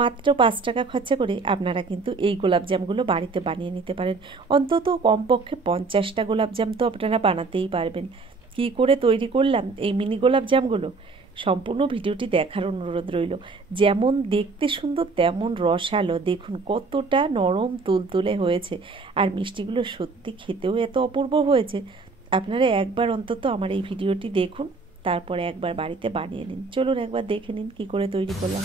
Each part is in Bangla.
মাত্র 5 টাকা খরচা করে আপনারা কিন্তু এই গোলাপজামগুলো বাড়িতে বানিয়ে নিতে পারেন। অন্তত কমপক্ষে 50টা গোলাপজাম তো আপনারা বানাতেই পারবেন। কি করে তৈরি করলাম এই মিনি গোলাপজামগুলো, সম্পূর্ণ ভিডিওটি দেখার অনুরোধ রইল। যেমন দেখতে সুন্দর তেমন রসালো, দেখুন কতটা নরম তুলতুলে হয়েছে। আর মিষ্টিগুলো সত্যি খেতেও এত অপূর্ব হয়েছে। আপনারা একবার অন্তত আমার এই ভিডিওটি দেখুন, তারপরে একবার বাড়িতে বানিয়ে নিন। চলুন একবার দেখে নিন কী করে তৈরি করলাম।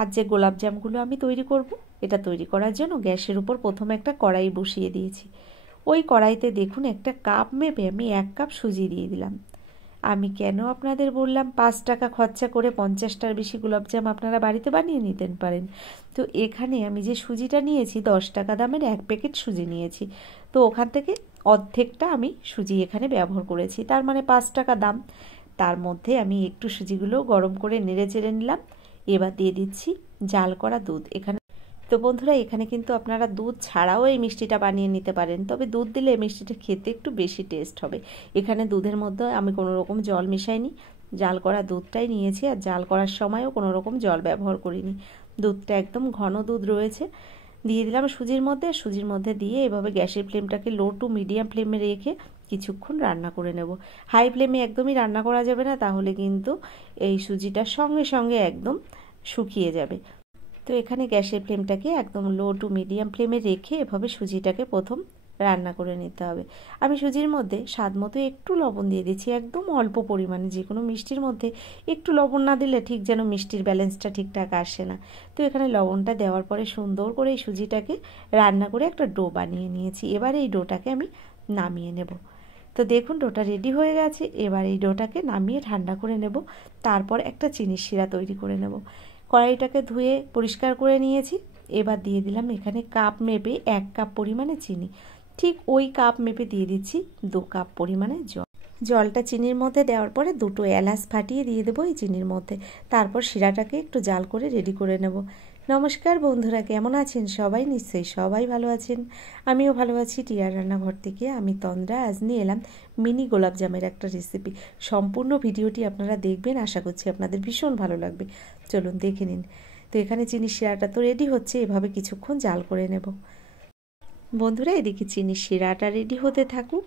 আজ যে গোলাপজামগুলো আমি তৈরি করব, এটা তৈরি করার জন্য গ্যাসের উপর প্রথমে একটা কড়াই বসিয়ে দিয়েছি। ওই কড়াইতে দেখুন একটা কাপ মেপে আমি 1 কাপ সুজি দিয়ে দিলাম। আমি কেন আপনাদের বললাম 5 টাকা খরচা করে 50টার বেশি গোলাপজাম আপনারা বাড়িতে বানিয়ে নিতে পারেন। তো এখানে আমি যে সুজিটা নিয়েছি 10 টাকা দামের 1 প্যাকেট সুজি নিয়েছি। তো ওখান থেকে অর্ধেকটা আমি সুজি এখানে ব্যবহার করেছি, তার মানে 5 টাকা দাম। তার মধ্যে আমি একটু সুজিগুলো গরম করে নেড়ে চেড়ে নিলাম। এবার দিয়ে দিচ্ছি জাল করা দুধ এখানে। তো বন্ধুরা, এখানে কিন্তু আপনারা দুধ ছাড়াও এই মিষ্টিটা বানিয়ে নিতে পারেন, তবে দুধ দিলে এই মিষ্টিটা খেতে একটু বেশি টেস্ট হবে। এখানে দুধের মধ্যে আমি কোনো রকম জল মেশাইনি, জাল করা দুধটাই নিয়েছি। আর জাল করার সময়ও কোনো রকম জল ব্যবহার করিনি, দুধটা একদম ঘন দুধ রয়েছে। দিয়ে দিলাম সুজির মধ্যে। সুজির মধ্যে দিয়ে এভাবে গ্যাসের ফ্লেমটাকে লো টু মিডিয়াম ফ্লেমে রেখে কিছুক্ষণ রান্না করে নেব। হাই ফ্লেমে একদমই রান্না করা যাবে না, তাহলে কিন্তু এই সুজিটার সঙ্গে সঙ্গে একদম শুকিয়ে যাবে। তো এখানে গ্যাসের ফ্লেমটাকে একদম লো টু মিডিয়াম ফ্লেমে রেখে এভাবে সুজিটাকে প্রথম রান্না করে নিতে হবে। আমি সুজির মধ্যে স্বাদ মতো একটু লবণ দিয়ে দিচ্ছি, একদম অল্প পরিমাণে। যে কোনো মিষ্টির মধ্যে একটু লবণ না দিলে ঠিক যেন মিষ্টির ব্যালেন্সটা ঠিকঠাক আসে না। তো এখানে লবণটা দেওয়ার পরে সুন্দর করে এই সুজিটাকে রান্না করে একটা ডো বানিয়ে নিয়েছি। এবার এই ডোটাকে আমি নামিয়ে নেব। তো দেখুন ডোটা রেডি হয়ে গেছে। এবার এই ডোটাকে নামিয়ে ঠান্ডা করে নেব। তারপর একটা চিনির শিরা তৈরি করে নেব। কড়াইটাকে ধুয়ে পরিষ্কার করে নিয়েছি। এবার দিয়ে দিলাম এখানে কাপ মেপে 1 কাপ পরিমাণে চিনি। ঠিক ওই কাপ মেপে দিয়ে দিচ্ছি 2 কাপ পরিমাণে জল। জলটা চিনির মধ্যে দেওয়ার পরে 2টো এলাচ ফাটিয়ে দিয়ে দেবো এই চিনির মধ্যে। তারপর শিরাটাকে একটু জাল করে রেডি করে নেব। নমস্কার বন্ধুরা, কেমন আছেন সবাই? নিশ্চয়ই সবাই ভালো আছেন, আমিও ভালো আছি। টিয়ার রান্নাঘর থেকে আমি তন্দ্রা আজ নিয়ে এলাম মিনি গোলাপজামের একটা রেসিপি। সম্পূর্ণ ভিডিওটি আপনারা দেখবেন, আশা করছি আপনাদের ভীষণ ভালো লাগবে। চলুন দেখে নিন। তো এখানে চিনির শিরাটা তো রেডি হচ্ছে, এভাবে কিছুক্ষণ জাল করে নেব। বন্ধুরা, এদিকে চিনির শিরাটা রেডি হতে থাকুক,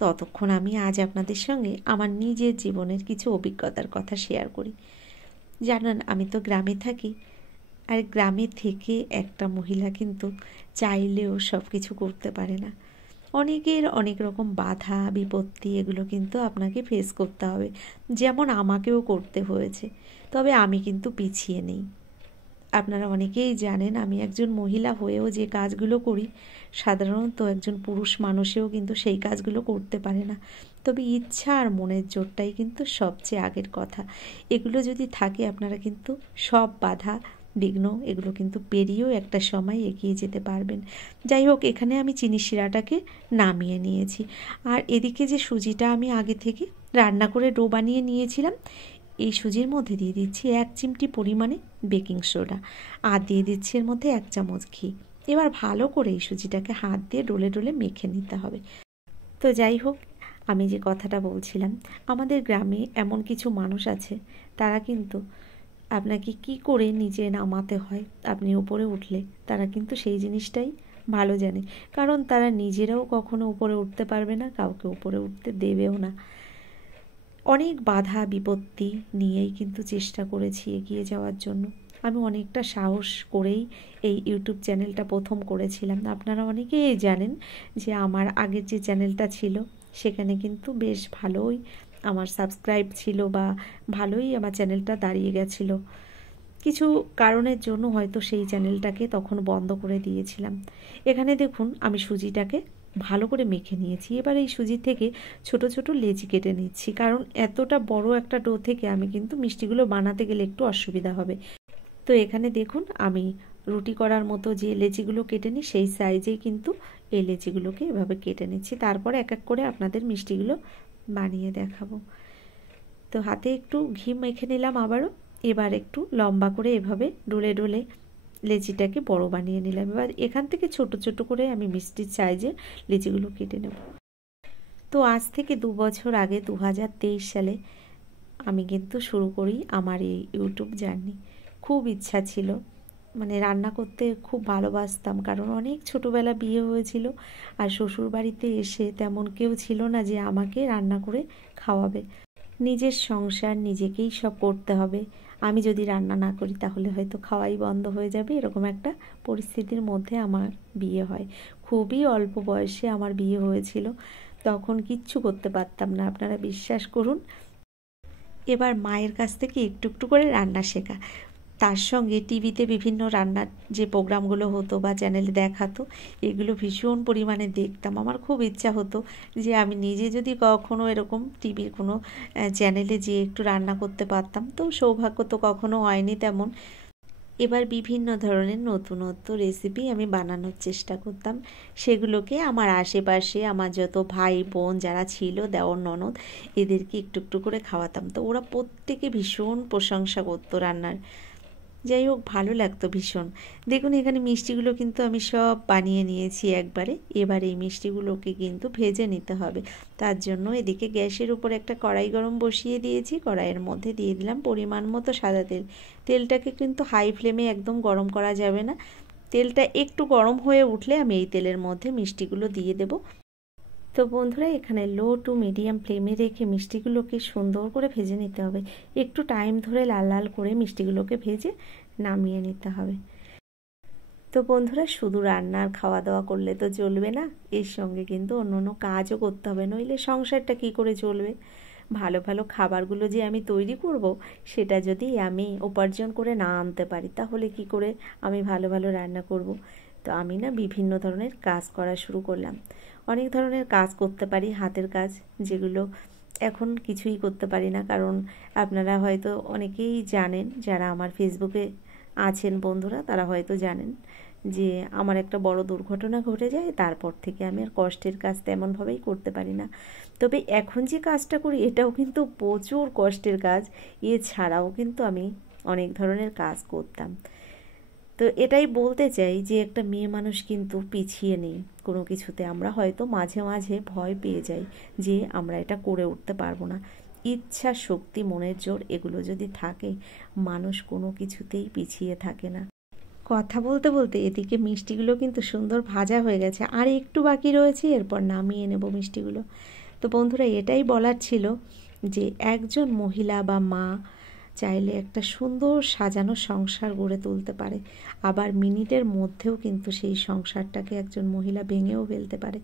ততক্ষণ আমি আজ আপনাদের সঙ্গে আমার নিজের জীবনের কিছু অভিজ্ঞতার কথা শেয়ার করি। জানেন, আমি তো গ্রামে থাকি, আর গ্রামে থেকে একটা মহিলা কিন্তু চাইলেও সব কিছু করতে পারে না। অনেকের অনেক রকম বাধা বিপত্তি এগুলো কিন্তু আপনাকে ফেস করতে হবে, যেমন আমাকেও করতে হয়েছে। তবে আমি কিন্তু পিছিয়ে নেই। আপনারা অনেকেই জানেন আমি একজন মহিলা হয়েও যে কাজগুলো করি, সাধারণত একজন পুরুষ মানুষেও কিন্তু সেই কাজগুলো করতে পারে না। তবে ইচ্ছা আর মনের জোরটাই কিন্তু সবচেয়ে আগের কথা। এগুলো যদি থাকে আপনারা কিন্তু সব বাধা বিঘ্ন এগুলো কিন্তু পেরিয়েও একটা সময় এগিয়ে যেতে পারবেন। যাই হোক, এখানে আমি চিনির শিরাটাকে নামিয়ে নিয়েছি। আর এদিকে যে সুজিটা আমি আগে থেকে রান্না করে ডো বানিয়ে নিয়েছিলাম, এই সুজির মধ্যে দিয়ে দিচ্ছি 1 চিমটি পরিমাণে বেকিং সোডা, আর দিয়ে দিচ্ছি এর মধ্যে 1 চামচ ঘি। এবার ভালো করে এই সুজিটাকে হাত দিয়ে ডলে ডলে মেখে নিতে হবে। তো যাই হোক, আমি যে কথাটা বলছিলাম, আমাদের গ্রামে এমন কিছু মানুষ আছে, তারা কিন্তু আপনাকে কি করে নিচে নামাতে হয়, আপনি উপরে উঠলে তারা কিন্তু সেই জিনিসটাই ভালো জানে। কারণ তারা নিজেরাও কখনো উপরে উঠতে পারবে না, কাউকে উপরে উঠতে দেবেও না। অনেক বাধা বিপত্তি নিয়েই কিন্তু চেষ্টা করেছি এগিয়ে যাওয়ার জন্য। আমি অনেকটা সাহস করেই এই ইউটিউব চ্যানেলটা প্রথম করেছিলাম। আপনারা অনেকেই জানেন যে আমার আগের যে চ্যানেলটা ছিল সেখানে কিন্তু বেশ ভালোই আমার সাবস্ক্রাইব ছিল, বা ভালোই আমার চ্যানেলটা দাঁড়িয়ে গেছিলো। কিছু কারণের জন্য হয়তো সেই চ্যানেলটাকে তখন বন্ধ করে দিয়েছিলাম। এখানে দেখুন আমি সুজিটাকে ভালো করে মেখে নিয়েছি। এবার এই সুজি থেকে ছোট ছোট লেচি কেটে নিচ্ছি, কারণ এতটা বড় একটা ডো থেকে আমি কিন্তু মিষ্টিগুলো বানাতে গেলে একটু অসুবিধা হবে। তো এখানে দেখুন আমি রুটি করার মতো যে লেচিগুলো কেটে নিই সেই সাইজেই কিন্তু এই লেচিগুলোকে এভাবে কেটে নিচ্ছি। তারপর এক এক করে আপনাদের মিষ্টিগুলো বানিয়ে দেখাবো। তো হাতে একটু ঘি মেখে নিলাম আবারও। এবার একটু লম্বা করে এভাবে ডলে ডলে লেচিটাকে বড় বানিয়ে নিলাম। এবার এখান থেকে ছোট ছোট করে আমি মিষ্টির সাইজে লেচিগুলো কেটে নেব। তো আজ থেকে 2 বছর আগে 2023 সালে আমি কিন্তু শুরু করি আমার এই ইউটিউব জার্নি। খুব ইচ্ছা ছিল, মানে রান্না করতে খুব ভালোবাসতাম, কারণ অনেক ছোটোবেলা বিয়ে হয়েছিল আর শ্বশুর বাড়িতে এসে তেমন কেউ ছিল না যে আমাকে রান্না করে খাওয়াবে। নিজের সংসার নিজেকেই সব করতে হবে, আমি যদি রান্না না করি তাহলে হয়তো খাওয়াই বন্ধ হয়ে যাবে, এরকম একটা পরিস্থিতির মধ্যে আমার বিয়ে হয়। খুবই অল্প বয়সে আমার বিয়ে হয়েছিল, তখন কিচ্ছু করতে পারতাম না, আপনারা বিশ্বাস করুন। এবার মায়ের কাছ থেকে একটু একটু করে রান্না শেখা, তার সঙ্গে টিভিতে বিভিন্ন রান্নার যে প্রোগ্রামগুলো হতো বা চ্যানেলে দেখাতো, এগুলো ভীষণ পরিমাণে দেখতাম। আমার খুব ইচ্ছা হতো যে আমি নিজে যদি কখনো এরকম টিভির কোনো চ্যানেলে যেয়ে একটু রান্না করতে পারতাম, তো সৌভাগ্য তো কখনো হয়নি তেমন। এবার বিভিন্ন ধরনের নতুনত্ব রেসিপি আমি বানানোর চেষ্টা করতাম, সেগুলোকে আমার আশেপাশে আমার যত ভাই বোন যারা ছিল, দেওর ননদ, এদেরকে একটু একটু করে খাওয়াতাম। তো ওরা প্রত্যেকে ভীষণ প্রশংসা করতো রান্নার। যাই হোক, ভালো লাগতো ভীষণ। দেখুন এখানে মিষ্টিগুলো কিন্তু আমি সব বানিয়ে নিয়েছি একবারে। এবার এই মিষ্টিগুলোকে কিন্তু ভেজে নিতে হবে। তার জন্য এদিকে গ্যাসের উপর একটা কড়াই গরম বসিয়ে দিয়েছি। কড়াইয়ের মধ্যে দিয়ে দিলাম পরিমাণ মতো সাদা তেল। তেলটাকে কিন্তু হাই ফ্লেমে একদম গরম করা যাবে না। তেলটা একটু গরম হয়ে উঠলে আমি এই তেলের মধ্যে মিষ্টিগুলো দিয়ে দেব। তো বন্ধুরা, এখানে লো টু মিডিয়াম ফ্লেমে রেখে মিষ্টিগুলোকে সুন্দর করে ভেজে নিতে হবে। একটু টাইম ধরে লাল লাল করে মিষ্টিগুলোকে ভেজে নামিয়ে নিতে হবে। তো বন্ধুরা, শুধু রান্নার খাওয়া দাওয়া করলে তো চলবে না, এর সঙ্গে কিন্তু অন্য অন্য কাজও করতে হবে, নইলে সংসারটা কী করে চলবে। ভালো ভালো খাবারগুলো যে আমি তৈরি করব, সেটা যদি আমি উপার্জন করে না আনতে পারি, তাহলে কি করে আমি ভালো ভালো রান্না করব। তো আমি না বিভিন্ন ধরনের কাজ করা শুরু করলাম। অনেক ধরনের কাজ করতে পারি, হাতের কাজ, যেগুলো এখন কিছুই করতে পারি না। কারণ আপনারা হয়তো অনেকেই জানেন, যারা আমার ফেসবুকে আছেন বন্ধুরা, তারা হয়তো জানেন যে আমার একটা বড় দুর্ঘটনা ঘটে যায়, তারপর থেকে আমি আর কষ্টের কাজ তেমনভাবেই করতে পারি না। তবে এখন যে কাজটা করি এটাও কিন্তু প্রচুর কষ্টের কাজ, এছাড়াও কিন্তু আমি অনেক ধরনের কাজ করতাম। তো এটাই বলতে চাই যে একটা মেয়ে মানুষ কিন্তু পিছিয়ে নেই কোনো কিছুতে। আমরা হয়তো মাঝে মাঝে ভয় পেয়ে যাই যে আমরা এটা করে উঠতে পারবো না। ইচ্ছা শক্তি, মনের জোর, এগুলো যদি থাকে, মানুষ কোনো কিছুতেই পিছিয়ে থাকে না। কথা বলতে বলতে এদিকে মিষ্টিগুলো কিন্তু সুন্দর ভাজা হয়ে গেছে, আর একটু বাকি রয়েছে, এরপর নামিয়ে নেব মিষ্টিগুলো। তো বন্ধুরা, এটাই বলার ছিল যে একজন মহিলা বা মা চাইলে একটা সুন্দর সাজানো সংসার গড়ে তুলতে পারে, আবার মিনিটের মধ্যেও কিন্তু সেই সংসারটাকে একজন মহিলা ভেঙেও ফেলতে পারে।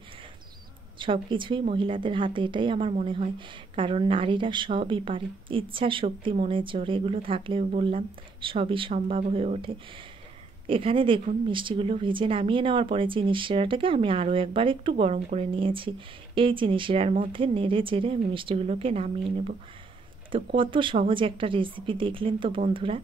সব কিছুই মহিলাদের হাতে, এটাই আমার মনে হয়, কারণ নারীরা সবই পারে। ইচ্ছা শক্তি, মনের জোর, এগুলো থাকলেও বললাম সবই সম্ভব হয়ে ওঠে। এখানে দেখুন মিষ্টিগুলো ভেজে নামিয়ে নেওয়ার পরে চিনি শিরাটাকে আমি আরও একবার একটু গরম করে নিয়েছি। এই চিনি শিরার মধ্যে নেড়ে চেড়ে আমি মিষ্টিগুলোকে নামিয়ে নেব। তো কত সহজ একটা রেসিপি দেখলেন তো বন্ধুরা,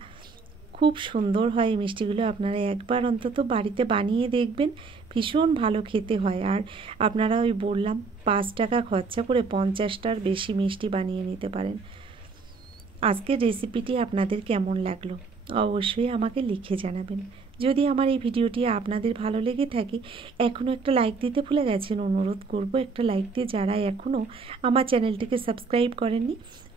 খুব সুন্দর হয় এই মিষ্টিগুলো। আপনারা একবার অন্তত বাড়িতে বানিয়ে দেখবেন, ভীষণ ভালো খেতে হয়। আর আপনারা ওই বললাম 5 টাকা খরচা করে 50টার বেশি মিষ্টি বানিয়ে নিতে পারেন। আজকের রেসিপিটি আপনাদের কেমন লাগলো অবশ্যই আমাকে লিখে জানাবেন। যদি আমার এই ভিডিওটি আপনাদের ভালো লেগে থাকে, এখনও একটা লাইক দিতে ভুলে গেছেন, অনুরোধ করব একটা লাইক দিয়ে যারা এখনও আমার চ্যানেলটিকে সাবস্ক্রাইব করেননি,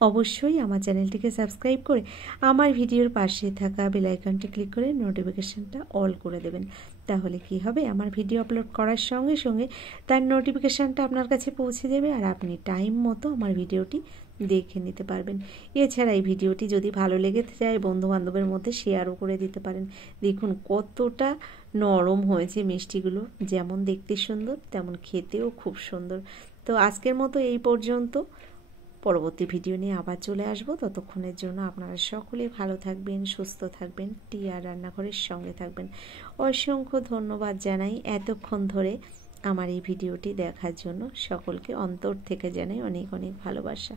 অবশ্যই আমার চ্যানেলটিকে সাবস্ক্রাইব করে আমার ভিডিওর পাশে থাকা বেল আইকনটি ক্লিক করে নোটিফিকেশানটা অল করে দেবেন। তাহলে কি হবে, আমার ভিডিও আপলোড করার সঙ্গে সঙ্গে তার নোটিফিকেশানটা আপনার কাছে পৌঁছে দেবে, আর আপনি টাইম মতো আমার ভিডিওটি দেখে নিতে পারবেন। এছাড়া এই ভিডিওটি যদি ভালো লেগে যায়, বন্ধুবান্ধবের মধ্যে শেয়ারও করে দিতে পারেন। দেখুন কতটা নরম হয়েছে মিষ্টিগুলো, যেমন দেখতে সুন্দর তেমন খেতেও খুব সুন্দর। তো আজকের মতো এই পর্যন্ত, পরবর্তী ভিডিও নিয়ে আবার চলে আসব। ততক্ষণের জন্য আপনারা সকলে ভালো থাকবেন, সুস্থ থাকবেন, টিআর রান্নাঘরের সঙ্গে থাকবেন। অসংখ্য ধন্যবাদ জানাই এতক্ষণ ধরে আমার এই ভিডিওটি দেখার জন্য। সকলকে অন্তর থেকে জানাই অনেক অনেক ভালোবাসা।